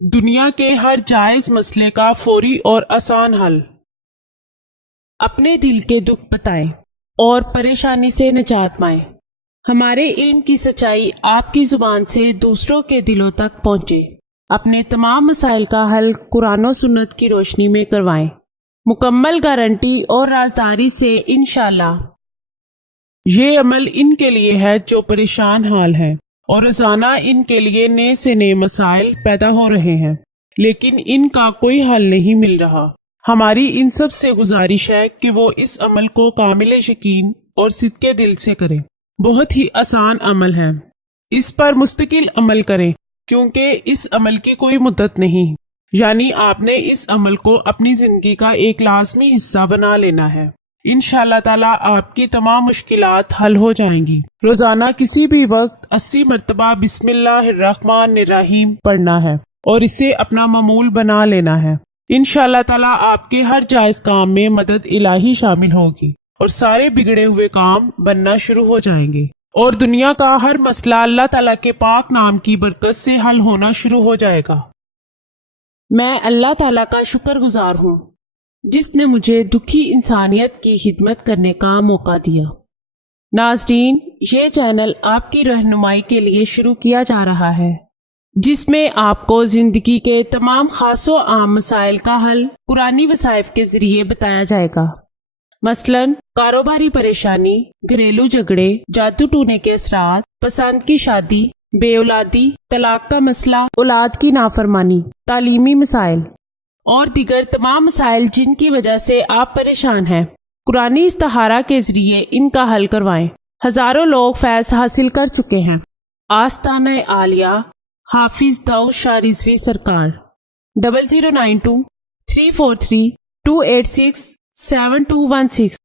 دنیا کے ہر جائز مسئلے کا فوری اور آسان حل۔ اپنے دل کے دکھ بتائیں اور پریشانی سے نجات پائیں۔ ہمارے علم کی سچائی آپ کی زبان سے دوسروں کے دلوں تک پہنچے۔ اپنے تمام مسائل کا حل قرآن و سنت کی روشنی میں کروائیں، مکمل گارنٹی اور رازداری سے انشاءاللہ۔ یہ عمل ان کے لیے ہے جو پریشان حال ہیں، اور روزانہ ان کے لیے نئے سے نئے مسائل پیدا ہو رہے ہیں، لیکن ان کا کوئی حل نہیں مل رہا۔ ہماری ان سب سے گزارش ہے کہ وہ اس عمل کو کامل یقین اور صدقے دل سے کریں۔ بہت ہی آسان عمل ہے، اس پر مستقل عمل کریں، کیونکہ اس عمل کی کوئی مدت نہیں، یعنی آپ نے اس عمل کو اپنی زندگی کا ایک لازمی حصہ بنا لینا ہے۔ انشاءاللہ تعالیٰ آپ کی تمام مشکلات حل ہو جائیں گی۔ روزانہ کسی بھی وقت 80 مرتبہ بسم اللہ الرحمن الرحیم پڑھنا ہے اور اسے اپنا معمول بنا لینا ہے۔ انشاءاللہ تعالیٰ آپ کے ہر جائز کام میں مدد الہی شامل ہوگی اور سارے بگڑے ہوئے کام بننا شروع ہو جائیں گے، اور دنیا کا ہر مسئلہ اللہ تعالیٰ کے پاک نام کی برکت سے حل ہونا شروع ہو جائے گا۔ میں اللہ تعالیٰ کا شکر گزار ہوں جس نے مجھے دکھی انسانیت کی خدمت کرنے کا موقع دیا۔ ناظرین، یہ چینل آپ کی رہنمائی کے لیے شروع کیا جا رہا ہے، جس میں آپ کو زندگی کے تمام خاص و عام مسائل کا حل قرآنی وصائف کے ذریعے بتایا جائے گا۔ مثلاً کاروباری پریشانی، گھریلو جھگڑے، جادو ٹونے کے اثرات، پسند کی شادی، بے اولادی، طلاق کا مسئلہ، اولاد کی نافرمانی، تعلیمی مسائل اور دیگر تمام مسائل جن کی وجہ سے آپ پریشان ہیں، قرآنی استخارہ کے ذریعے ان کا حل کروائیں۔ ہزاروں لوگ فیض حاصل کر چکے ہیں۔ آستانہ عالیہ حافظ داؤد شاہ رضوی سرکار 0092 343 286 7216